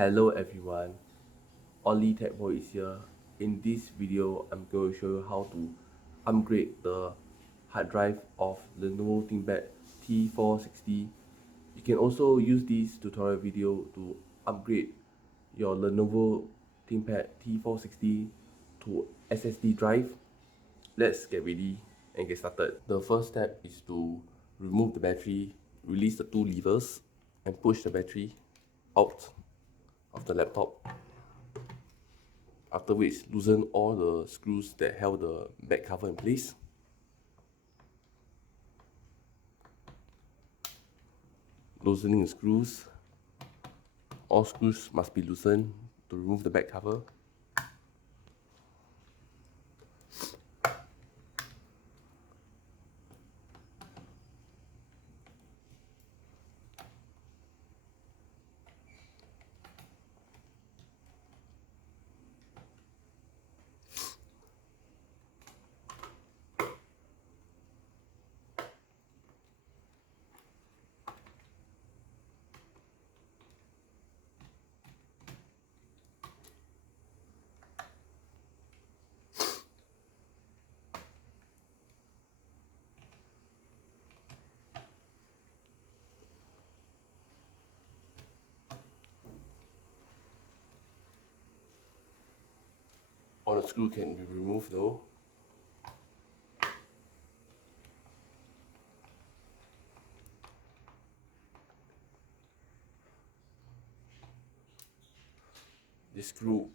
Hello everyone, Ollie Tech Boy is here. In this video, I'm going to show you how to upgrade the hard drive of Lenovo Thinkpad T460. You can also use this tutorial video to upgrade your Lenovo Thinkpad T460 to SSD drive. Let's get ready and get started. The first step is to remove the battery, release the two levers, and push the battery out of the laptop. After which, loosen all the screws that held the back cover in place. Loosening the screws. All screws must be loosened to remove the back cover. All the screw can be removed though. This screw,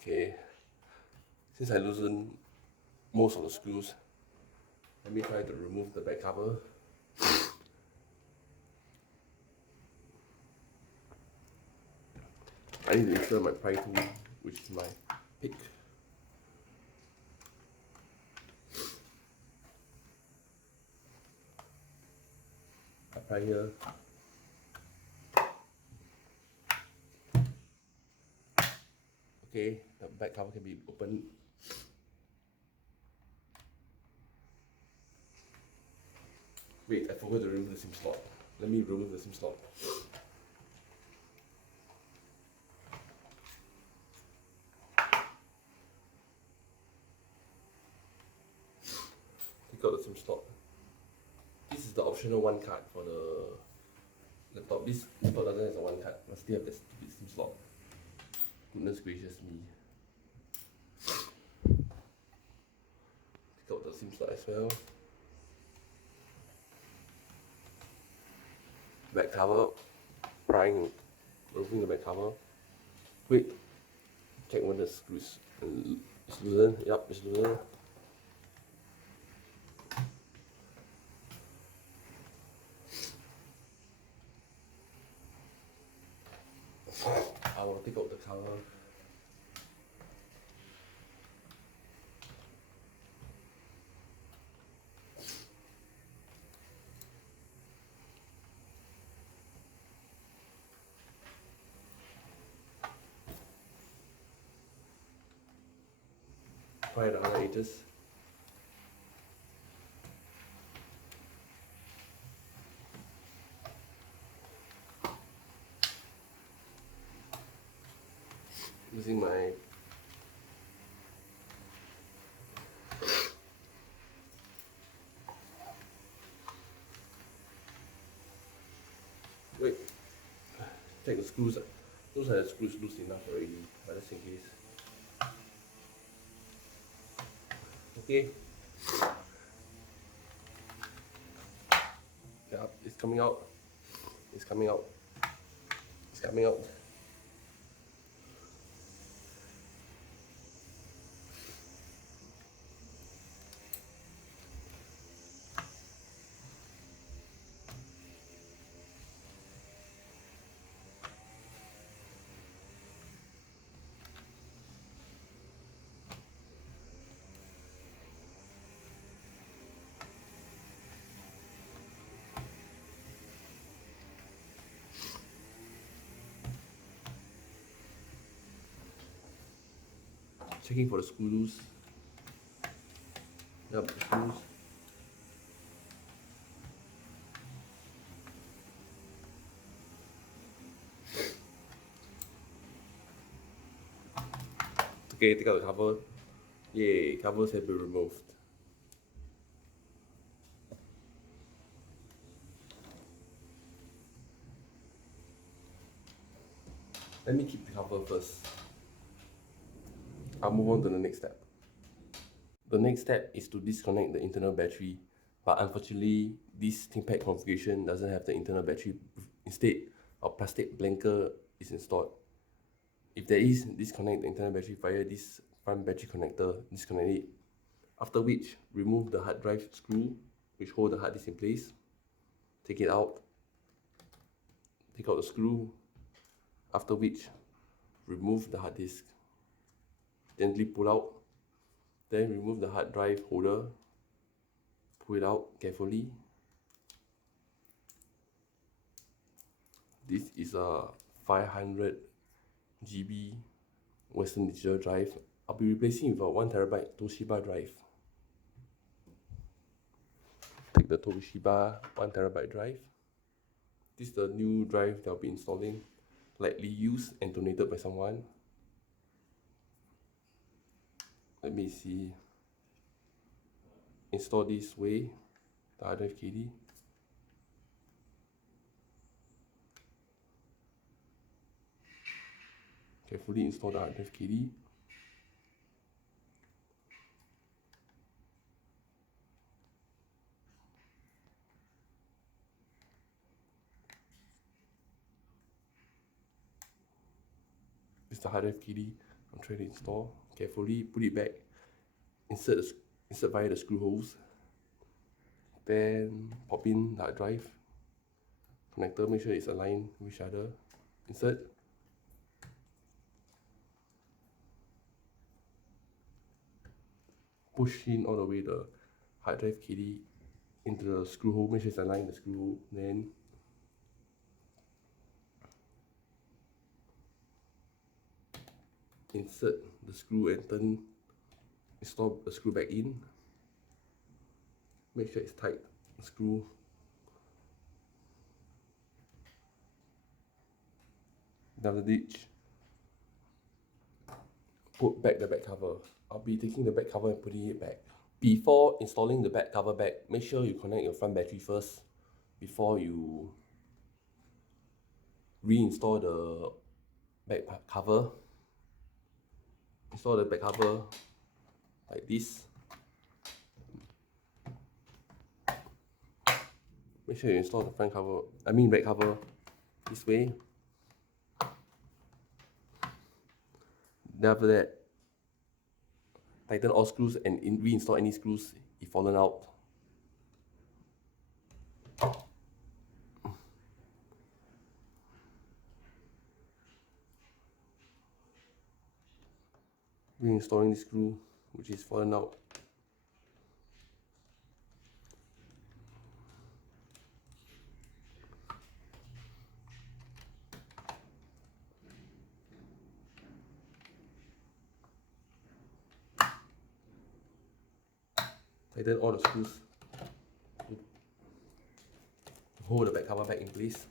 okay, since I loosened most of the screws, let me try to remove the back cover. I need to insert my pry tool, which is my pick. Apply here. Okay, the back cover can be opened. Wait, I forgot to remove the SIM slot. Let me remove the SIM slot. Take out the SIM slot. This is the optional one card for the laptop. This laptop doesn't have a one card, but still have the stupid SIM slot. Goodness gracious me. Take out the SIM slot as well. Back cover, prying, removing the back cover. Wait, check when the screws is loosened. Yup, it's loosened. I will take out the cover. Try the other edges. Using my wait, check the screws. Those are the screws loose enough already, but just in case. Okay. Yeah, it's coming out. It's coming out. It's coming out. Checking for the screw loose. Yep, the screws. Okay, take out the cover. Yay, covers have been removed. Let me keep the cover first. I'll move on to the next step. The next step is to disconnect the internal battery, but unfortunately, this Thinkpad configuration doesn't have the internal battery. Instead, a plastic blanker is installed. If there is, disconnect the internal battery via this front battery connector, disconnect it. After which, remove the hard drive screw, which hold the hard disk in place. Take it out. Take out the screw. After which, remove the hard disk. Gently pull out. Then remove the hard drive holder. Pull it out carefully. This is a 500 GB Western Digital drive. I'll be replacing with a 1TB Toshiba drive. Take the Toshiba 1TB drive. This is the new drive that I'll be installing, likely used and donated by someone. Let me see. Install this way, the hard drive KD. Carefully install the hard drive KD. This is the hard drive KD I'm trying to install. Carefully put it back. Insert via the screw holes. Then pop in the hard drive connector. Make sure it's aligned with each other. Insert. Push in all the way the hard drive KD into the screw hole. Make sure it's aligned with the screw hole. Then insert the screw and turn. Install the screw back in. Make sure it's tight. The screw. Down the ditch. Put back the back cover. I'll be taking the back cover and putting it back. Before installing the back cover back, make sure you connect your front battery first before you reinstall the back cover. Install the back cover like this. Make sure you install the back cover this way. Then after that, tighten all screws and reinstall any screws if fallen out. Reinstalling the screw which is fallen out. Tighten all the screws to hold the back cover back in place.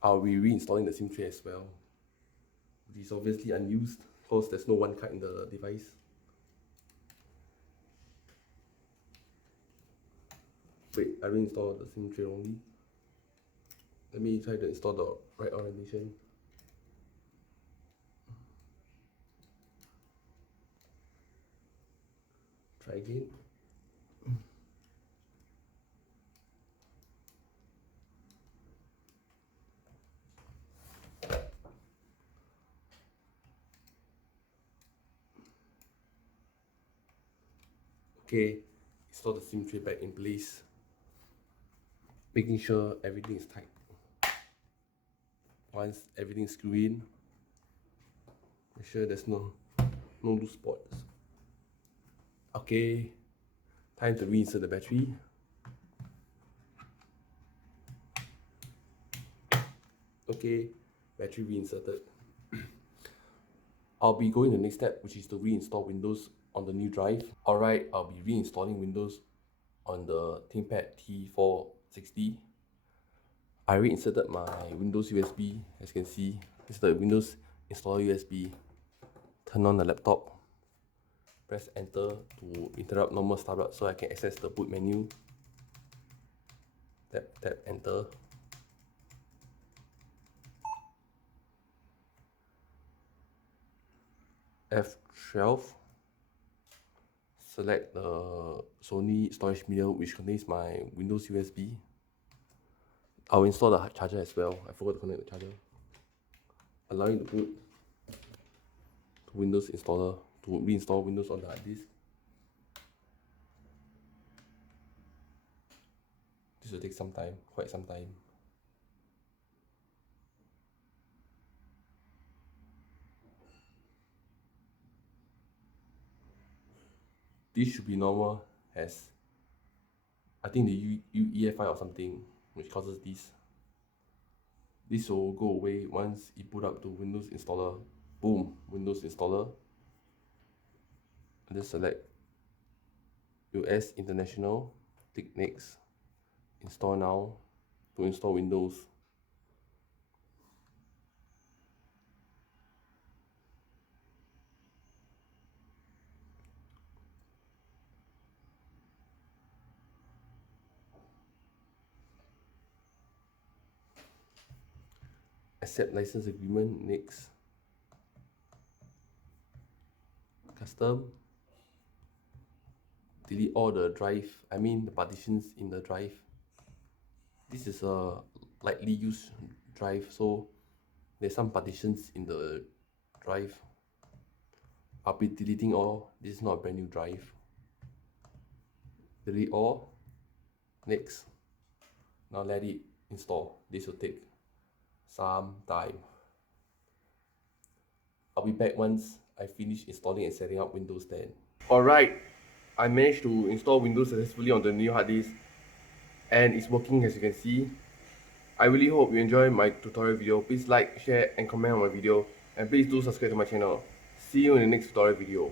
I'll be reinstalling the SIM tray as well, which is obviously unused because there's no one card in the device. Wait, I reinstalled the SIM tray only. Let me try to install the right orientation. Try again. Okay, install the SIM tray back in place, making sure everything is tight. Once everything is screwed in, make sure there's no loose spots. Okay, time to reinsert the battery. Okay, battery reinserted. I'll be going to the next step, which is to reinstall Windows on the new drive. Alright, I'll be reinstalling Windows on the Thinkpad T460. I reinserted my Windows USB, as you can see. This is the Windows installer USB. Turn on the laptop. Press enter to interrupt normal startup so I can access the boot menu. Tap enter. F12. Select the Sony storage medium which contains my Windows USB. I'll install the charger as well. I forgot to connect the charger. Allowing the boot to Windows installer to reinstall Windows on the hard disk. This will take some time, quite some time. This should be normal, as I think the UEFI or something which causes this. This will go away once you boot up to Windows installer. Boom, Windows installer. And then select US International, click next, install now to install Windows. Accept license agreement, next. Custom. Delete all the drive, the partitions in the drive. This is a lightly used drive, so there's some partitions in the drive. I'll be deleting all. This is not a brand new drive. Delete all. Next. Now let it install. This will take some time. I'll be back once I finish installing and setting up Windows 10. Alright, I managed to install Windows successfully on the new hard disk, and it's working, as you can see. I really hope you enjoy my tutorial video. Please like, share and comment on my video, and please do subscribe to my channel. See you in the next tutorial video.